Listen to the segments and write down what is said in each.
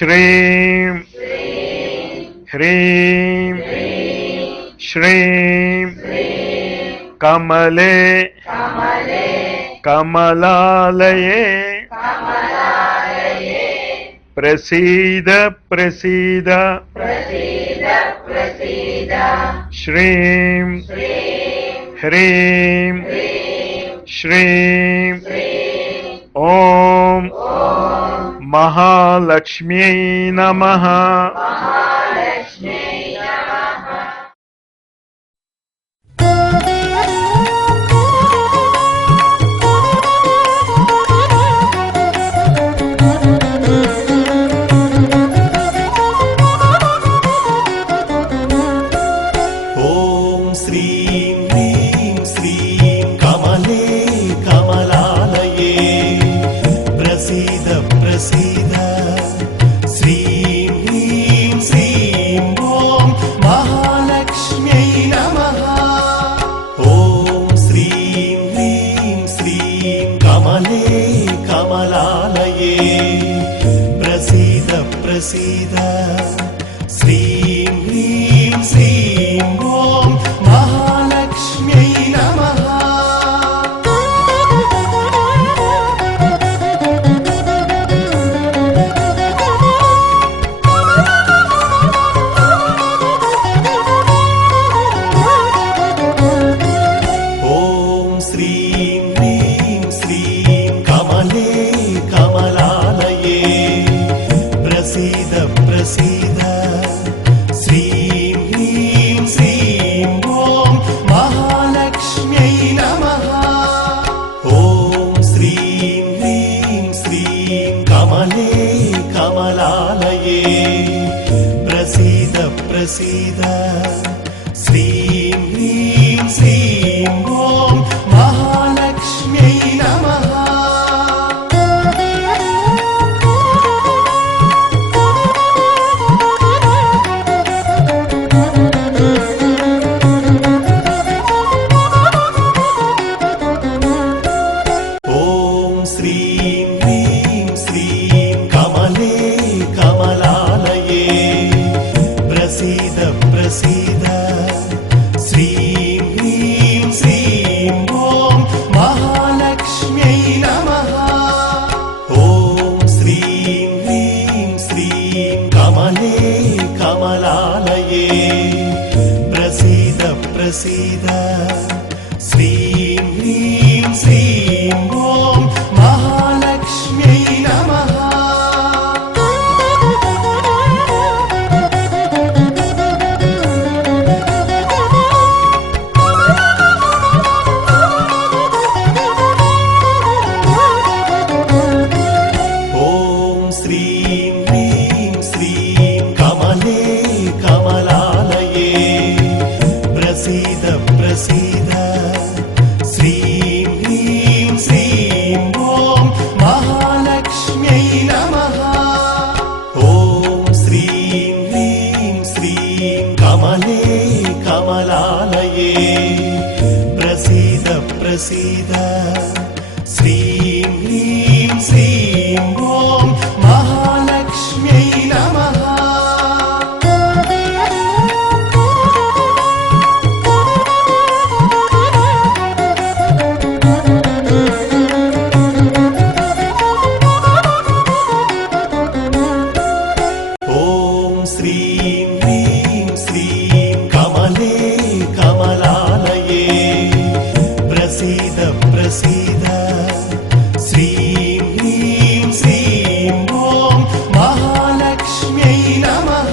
श्रीं ह्रीं श्रीं कमले कमलालये प्रसीद प्रसीद श्रीं ह्रीं श्रीं ओम महालक्ष्म्यै नमः। प्रसीद श्रीं ह्रीं श्रीं ॐ महालक्ष्म्यै नमः। ॐ श्रीं ह्रीं श्रीं कमले कमलालये प्रसीद प्रसीद श्रीं ह्रीं श्रीं ॐ महालक्ष्म्यै नमः। ॐ श्रीं ह्रीं श्रीं कमले कमलालये प्रसीद प्रसीद श्रीं ह्रीं श्रीं ॐ महालक्ष्म्यै नमः। प्रसीद श्रीं ह्रीं श्रीं ॐ महालक्ष्म्यै नमः। ॐ श्रीं ह्रीं श्रीं कमले कमलालये प्रसीद प्रसीद श्रीं ह्रीं श्रीं ॐ महालक्ष्म्यै नमः। प्रसीद प्रसीद श्रीं ह्रीं श्रीं ॐ महालक्ष्म्यै नमः। ॐ श्रीं ह्रीं श्रीं कमले कमलालये प्रसीद प्रसीद श्रीं ह्रीं श्रीं ॐ महालक्ष्म्यै नमः। श्रीं ह्रीं श्रीं कमले कमलालये प्रसीद प्रसीद श्रीं ह्रीं श्रीं ॐ महालक्ष्म्यै नमः।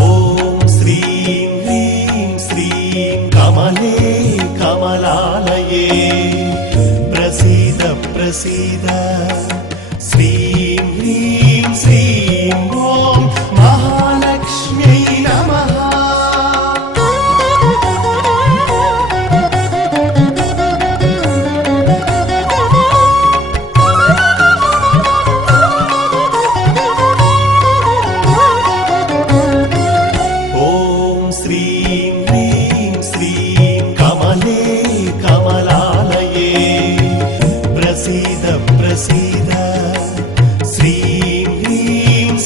ॐ श्रीं ह्रीं श्रीं कमले कमलालये प्रसीद प्रसीद श्रीं ह्रीं श्रीं ॐ महालक्ष्म्यै नमः। ॐ श्रीं ह्रीं श्रीं कमले कमलालये प्रसीद प्रसीद श्रीं ह्रीं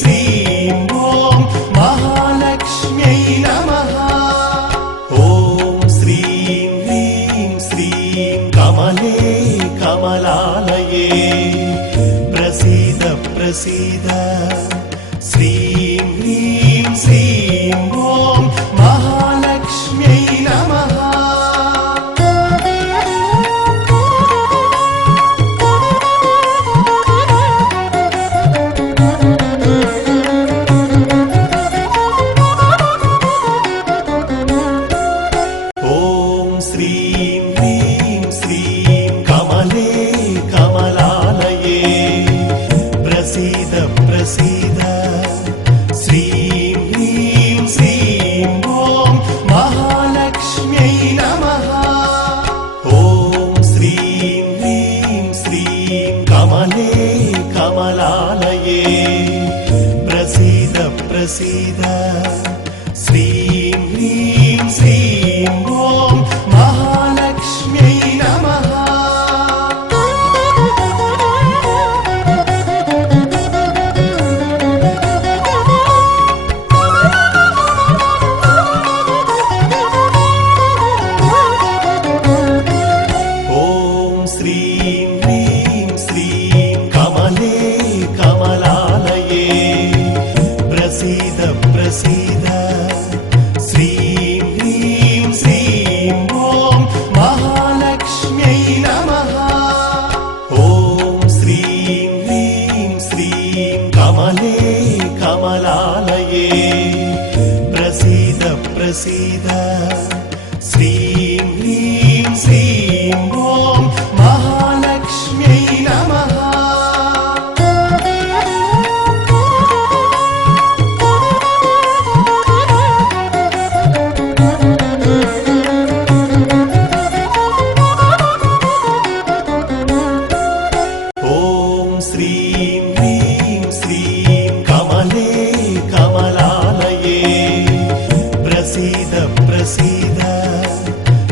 प्रसीद श्रीं ह्रीं श्रीं ॐ महालक्ष्म्यै नमः। प्रसीद श्रीं ह्रीं श्रीं ॐ महालक्ष्म्यै नमः। ॐ श्रीं ह्रीं श्रीं कमले कमलालये प्रसीद प्रसीद श्रीं ह्रीं श्रीं ॐ महालक्ष्म्यै नमः। प्रसीद श्रीं ह्रीं श्रीं ॐ महालक्ष्म्यै नमः। ॐ श्रीं ह्रीं श्रीं कमले कमलालये प्रसीद प्रसीद श्रीं ह्रीं श्रीं ॐ महालक्ष्म्यै नमः। श्रीं ह्रीं श्रीं कमले कमलालये प्रसीद प्रसीद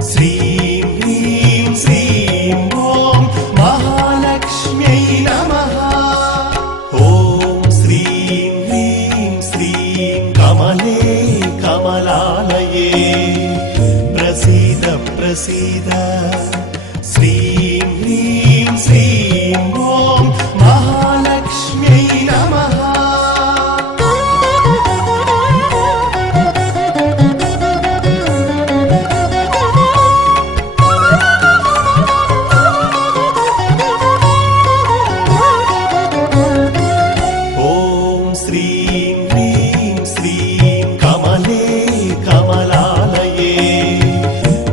श्रीं ह्रीं श्रीं ॐ महालक्ष्म्यै नमः। ॐ श्रीं ह्रीं श्रीं कमले कमलालये प्रसीद प्रसीद श्रीं ह्रीं श्रीं ॐ महालक्ष्म्यै नमः। ॐ श्रीं ह्रीं श्रीं कमले कमलालये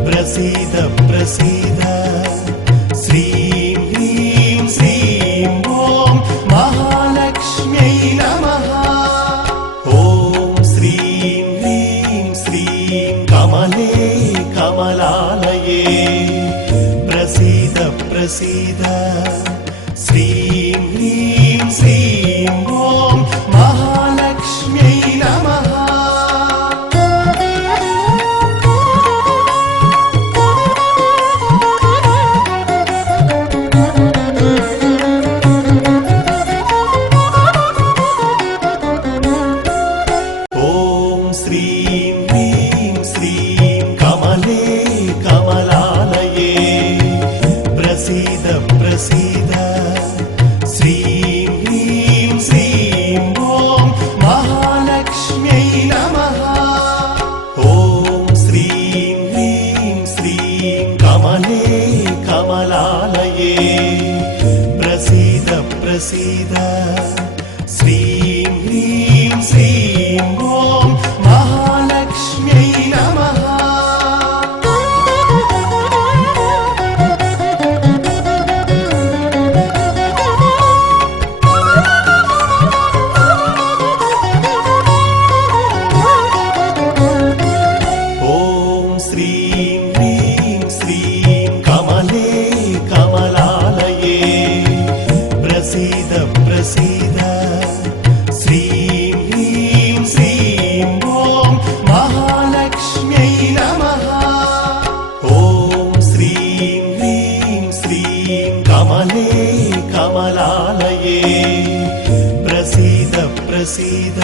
प्रसीद प्रसीद श्रीं ह्रीं श्रीं ॐ महालक्ष्म्यै नमः। ॐ श्रीं ह्रीं श्रीं कमले कमलालये प्रसीद प्रसीद श्रीं ह्रीं श्रीं ॐ महालक्ष्म्यै नमः। श्रीं ह्रीं श्रीं कमले कमलालये प्रसीद प्रसीद श्रीं ह्रीं श्रीं ॐ महालक्ष्म्यै नमः। ॐ श्रीं ह्रीं श्रीं कमले कमलालये प्रसीद प्रसीद श्रीं ह्रीं श्रीं ॐ महालक्ष्म्यै नमः। ॐ श्रीं ह्रीं श्रीं कमले कमलालये प्रसीद प्रसीद श्रीं ह्रीं श्रीं ॐ महालक्ष्म्यै नमः। ॐ श्रीं ह्रीं श्रीं कमले कमलालये प्रसीद प्रसीद